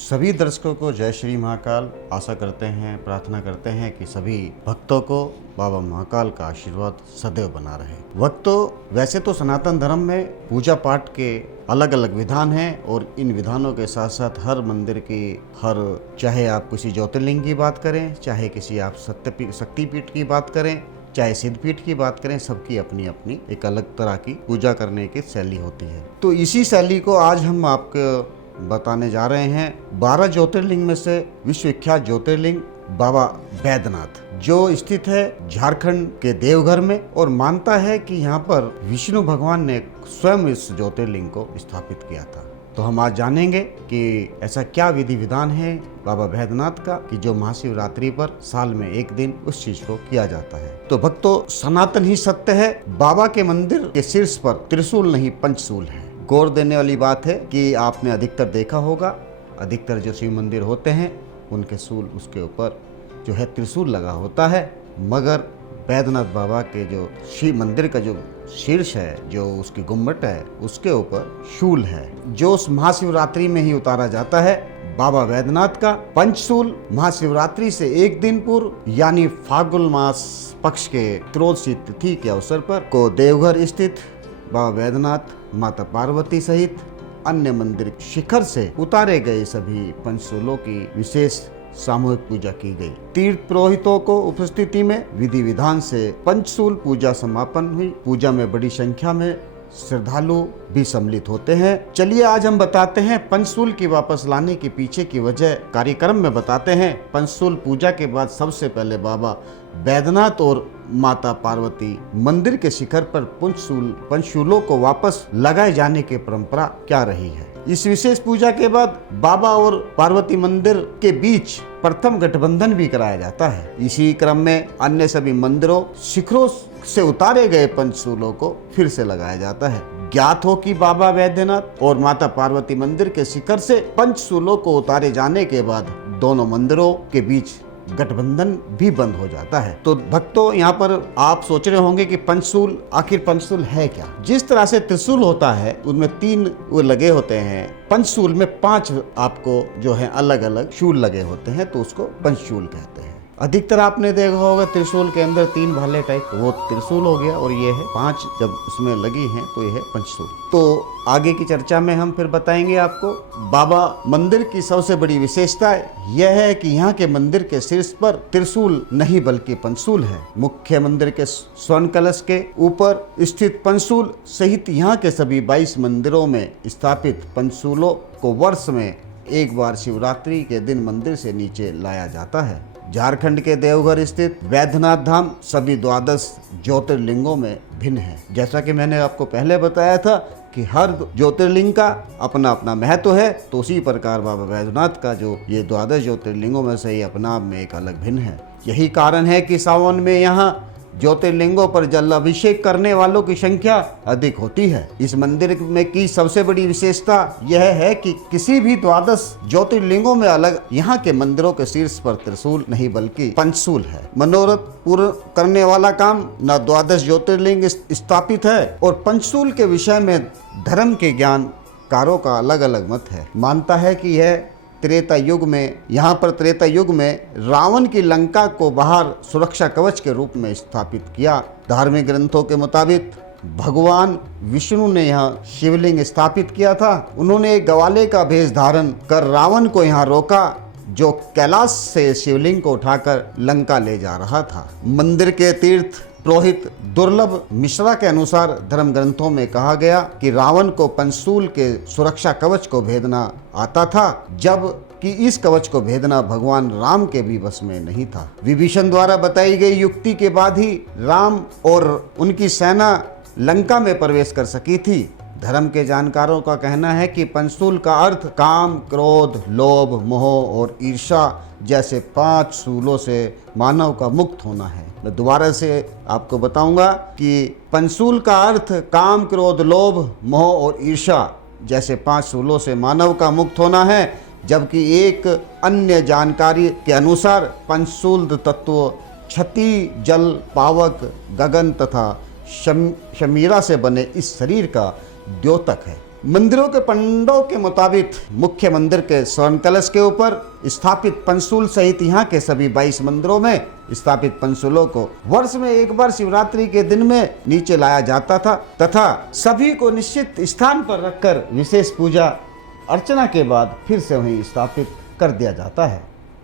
सभी दर्शकों को जय श्री महाकाल। आशा करते हैं, प्रार्थना करते हैं कि सभी भक्तों को बाबा महाकाल का आशीर्वाद सदैव बना रहे। वैसे तो सनातन धर्म में पूजा पाठ के अलग अलग विधान हैं और इन विधानों के साथ साथ हर मंदिर की चाहे आप किसी ज्योतिर्लिंग की बात करें, चाहे किसी आप शक्तिपीठ की बात करें, चाहे सिद्धपीठ की बात करें, सबकी अपनी अपनी एक अलग तरह की पूजा करने की शैली होती है। तो इसी शैली को आज हम आपको बताने जा रहे हैं। 12 ज्योतिर्लिंग में से विश्वविख्यात ज्योतिर्लिंग बाबा बैद्यनाथ, जो स्थित है झारखंड के देवघर में, और मानता है कि यहाँ पर विष्णु भगवान ने स्वयं इस ज्योतिर्लिंग को स्थापित किया था। तो हम आज जानेंगे कि ऐसा क्या विधि विधान है बाबा बैद्यनाथ का कि जो महाशिवरात्रि पर साल में एक दिन उस चीज को किया जाता है। तो भक्तों, सनातन ही सत्य है। बाबा के मंदिर के शीर्ष पर त्रिशूल नहीं पंचशूल है। गौर देने वाली बात है कि आपने अधिकतर देखा होगा, अधिकतर जो शिव मंदिर होते हैं उनके सूल उसके ऊपर जो है त्रिशूल लगा होता है, मगर बैद्यनाथ बाबा के जो शिव मंदिर का जो शीर्ष है, जो उसकी गुम्बद है, उसके ऊपर शूल है, जो उस महाशिवरात्रि में ही उतारा जाता है। बाबा बैद्यनाथ का पंचशूल महाशिवरात्रि से एक दिन पूर्व यानी फाल्गुन मास पक्ष के त्रयोदशी तिथि के अवसर पर को देवघर स्थित बाबा बैद्यनाथ, माता पार्वती सहित अन्य मंदिर शिखर से उतारे गए सभी पंचशूलों की विशेष सामूहिक पूजा की गई। तीर्थ पुरोहितों को उपस्थिति में विधि विधान से पंचशूल पूजा समापन हुई। पूजा में बड़ी संख्या में श्रद्धालु भी सम्मिलित होते हैं। चलिए आज हम बताते हैं पंचशूल की वापस लाने के पीछे की वजह। कार्यक्रम में बताते हैं पंचशूल पूजा के बाद सबसे पहले बाबा बैद्यनाथ और माता पार्वती मंदिर के शिखर पर पंचशूलों को वापस लगाए जाने की परंपरा क्या रही है। इस विशेष पूजा के बाद बाबा और पार्वती मंदिर के बीच प्रथम गठबंधन भी कराया जाता है। इसी क्रम में अन्य सभी मंदिरों शिखरों से उतारे गए पंचशूलों को फिर से लगाया जाता है। ज्ञात हो कि बाबा बैद्यनाथ और माता पार्वती मंदिर के शिखर से पंचशूलों को उतारे जाने के बाद दोनों मंदिरों के बीच गठबंधन भी बंद हो जाता है। तो भक्तों, यहाँ पर आप सोच रहे होंगे कि पंचशूल, आखिर पंचशूल है क्या। जिस तरह से त्रिशूल होता है उनमें 3 वो लगे होते हैं, पंचशूल में 5 आपको जो है अलग अलग शूल लगे होते हैं, तो उसको पंचशूल कहते हैं। अधिकतर आपने देखा होगा त्रिशूल के अंदर 3 भाले टाइप, वो त्रिशूल हो गया, और ये है 5 जब उसमें लगी हैं तो ये है पंचशूल। तो आगे की चर्चा में हम फिर बताएंगे आपको। बाबा मंदिर की सबसे बड़ी विशेषता यह है कि यहाँ के मंदिर के शीर्ष पर त्रिशूल नहीं बल्कि पंचशूल है। मुख्य मंदिर के स्वर्ण कलश के ऊपर स्थित पंचशूल सहित यहाँ के सभी 22 मंदिरों में स्थापित पंचशूलों को वर्ष में एक बार शिवरात्रि के दिन मंदिर से नीचे लाया जाता है। झारखंड के देवघर स्थित बैद्यनाथ धाम सभी 12 ज्योतिर्लिंगों में भिन्न है। जैसा कि मैंने आपको पहले बताया था कि हर ज्योतिर्लिंग का अपना अपना महत्व है, तो उसी प्रकार बाबा बैद्यनाथ का जो ये 12 ज्योतिर्लिंगों में से ही अपना आप में एक अलग भिन्न है। यही कारण है कि सावन में यहाँ ज्योतिर्लिंगों पर जल अभिषेक करने वालों की संख्या अधिक होती है। इस मंदिर में की सबसे बड़ी विशेषता यह है कि किसी भी 12 ज्योतिर्लिंगों में अलग यहाँ के मंदिरों के शीर्ष पर त्रिशूल नहीं बल्कि पंचशूल है। मनोरथ पूर्ण करने वाला काम न 12 ज्योतिर्लिंग स्थापित है, और पंचशूल के विषय में धर्म के ज्ञानकारों का अलग अलग मत है। मानता है कि यह त्रेता युग में रावण की लंका को बाहर सुरक्षा कवच के रूप में स्थापित किया। धार्मिक ग्रंथों के मुताबिक भगवान विष्णु ने यहाँ शिवलिंग स्थापित किया था। उन्होंने एक ग्वाले का भेष धारण कर रावण को यहाँ रोका, जो कैलाश से शिवलिंग को उठाकर लंका ले जा रहा था। मंदिर के तीर्थ पुरोहित दुर्लभ मिश्रा के अनुसार धर्म ग्रंथों में कहा गया कि रावण को पंचशूल के सुरक्षा कवच को भेदना आता था, जब कि इस कवच को भेदना भगवान राम के भी बस में नहीं था। विभीषण द्वारा बताई गई युक्ति के बाद ही राम और उनकी सेना लंका में प्रवेश कर सकी थी। धर्म के जानकारों का कहना है कि पंचशूल का अर्थ काम, क्रोध, लोभ, मोह और ईर्ष्या जैसे 5 शूलों से मानव का मुक्त होना है। मैं दोबारा से आपको बताऊंगा कि पंचशूल का अर्थ काम, क्रोध, लोभ, मोह और ईर्ष्या जैसे 5 शूलों से मानव का मुक्त होना है, जबकि एक अन्य जानकारी के अनुसार पंचशूल तत्व क्षति, जल, पावक, गगन तथा शमीरा से बने इस शरीर का द्योतक है। मंदिरों के पंडों के मुताबिक मुख्य मंदिर के स्वर्ण कलश के ऊपर स्थापित पंचशूल सहित यहाँ के सभी 22 मंदिरों में स्थापित पंचशूलों को वर्ष में एक बार शिवरात्रि के दिन में नीचे लाया जाता था तथा सभी को निश्चित स्थान पर रखकर विशेष पूजा अर्चना के बाद फिर से वहीं स्थापित कर दिया जाता है।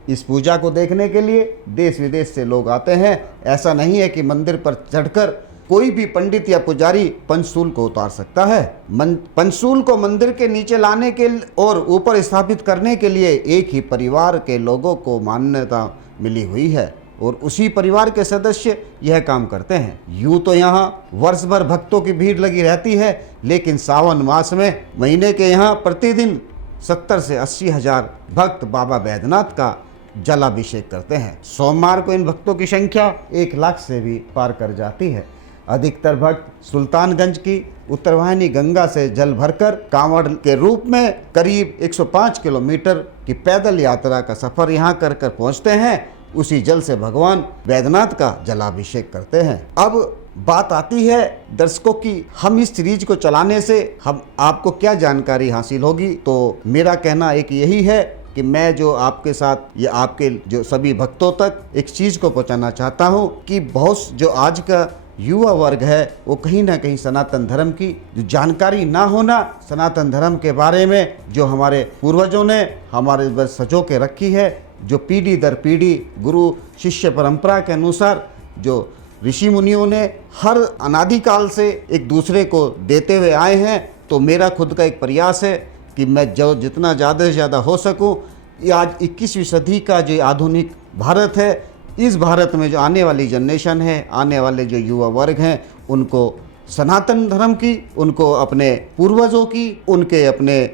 इस पूजा को देखने के लिए देश विदेश से लोग आते हैं। ऐसा नहीं है कि मंदिर पर चढ़कर कोई भी पंडित या पुजारी पंचशूल को उतार सकता है। पंचशूल को मंदिर के नीचे लाने के और ऊपर स्थापित करने के लिए एक ही परिवार के लोगों को मान्यता मिली हुई है और उसी परिवार के सदस्य यह काम करते हैं। यूं तो यहाँ वर्ष भर भक्तों की भीड़ लगी रहती है, लेकिन सावन मास में महीने के यहाँ प्रतिदिन 70 से 80 हजार भक्त बाबा बैद्यनाथ का जलाभिषेक करते हैं। सोमवार को इन भक्तों की संख्या 1 लाख से भी पार कर जाती है। अधिकतर भक्त सुल्तानगंज की उत्तरवाहिनी गंगा से जल भरकर कांवड़ के रूप में करीब 105 किलोमीटर की पैदल यात्रा का सफर यहाँ कर पहुँचते हैं। उसी जल से भगवान बैद्यनाथ का जलाभिषेक करते हैं। अब बात आती है दर्शकों की, हम इस सीरीज को चलाने से हम आपको क्या जानकारी हासिल होगी। तो मेरा कहना एक यही है कि मैं जो आपके साथ या आपके जो सभी भक्तों तक एक चीज़ को पहुंचाना चाहता हूं कि बहुत जो आज का युवा वर्ग है वो कहीं ना कहीं सनातन धर्म की जो जानकारी ना होना, सनातन धर्म के बारे में जो हमारे पूर्वजों ने हमारे बस सजो के रखी है, जो पीढ़ी दर पीढ़ी गुरु शिष्य परंपरा के अनुसार जो ऋषि मुनियों ने हर अनादिकाल से एक दूसरे को देते हुए आए हैं। तो मेरा खुद का एक प्रयास है कि मैं जो जितना ज़्यादा से ज़्यादा हो सकूं, ये आज 21वीं सदी का जो आधुनिक भारत है, इस भारत में जो आने वाली जनरेशन है, आने वाले जो युवा वर्ग हैं, उनको सनातन धर्म की, उनको अपने पूर्वजों की, उनके अपने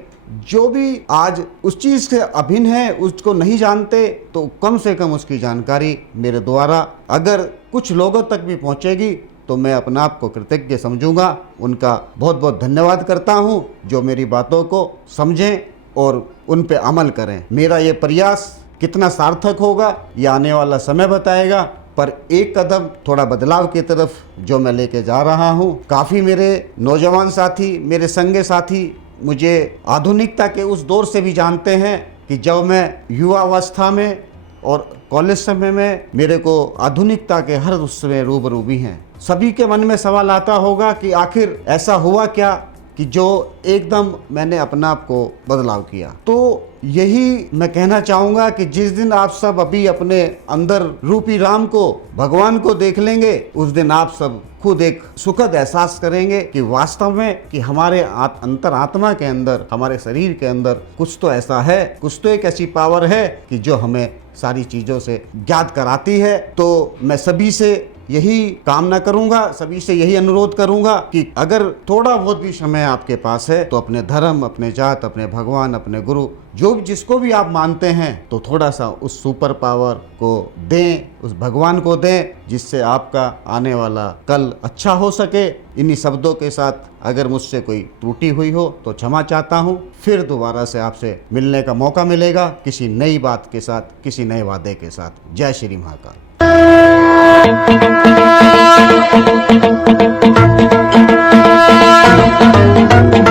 जो भी आज उस चीज़ से अभिन्न है उसको नहीं जानते, तो कम से कम उसकी जानकारी मेरे द्वारा अगर कुछ लोगों तक भी पहुंचेगी तो मैं अपने आप को कृतज्ञ समझूंगा। उनका बहुत बहुत धन्यवाद करता हूं जो मेरी बातों को समझें और उन पे अमल करें। मेरा ये प्रयास कितना सार्थक होगा ये आने वाला समय बताएगा, पर एक कदम थोड़ा बदलाव की तरफ जो मैं लेके जा रहा हूँ। काफ़ी मेरे नौजवान साथी, मेरे संगे साथी मुझे आधुनिकता के उस दौर से भी जानते हैं कि जब मैं युवा अवस्था में और कॉलेज समय में मेरे को आधुनिकता के हर उसमें रूबरू भी हैं। सभी के मन में सवाल आता होगा कि आखिर ऐसा हुआ क्या कि जो एकदम मैंने अपने आप को बदलाव किया। तो यही मैं कहना चाहूँगा कि जिस दिन आप सब अभी अपने अंदर रूपी राम को, भगवान को देख लेंगे, उस दिन आप सब खुद एक सुखद एहसास करेंगे कि वास्तव में कि हमारे अंतर आत्मा के अंदर, हमारे शरीर के अंदर कुछ तो ऐसा है, कुछ तो एक ऐसी पावर है कि जो हमें सारी चीज़ों से ज्ञात कराती है। तो मैं सभी से यही कामना करूंगा, सभी से यही अनुरोध करूंगा कि अगर थोड़ा बहुत भी समय आपके पास है तो अपने धर्म, अपने जात, अपने भगवान, अपने गुरु, जो जिसको भी आप मानते हैं, तो थोड़ा सा उस सुपर पावर को दें, उस भगवान को दें, जिससे आपका आने वाला कल अच्छा हो सके। इन्हीं शब्दों के साथ अगर मुझसे कोई त्रुटि हुई हो तो क्षमा चाहता हूँ। फिर दोबारा से आपसे मिलने का मौका मिलेगा किसी नई बात के साथ, किसी नए वादे के साथ। जय श्री महाकाल। Thank you.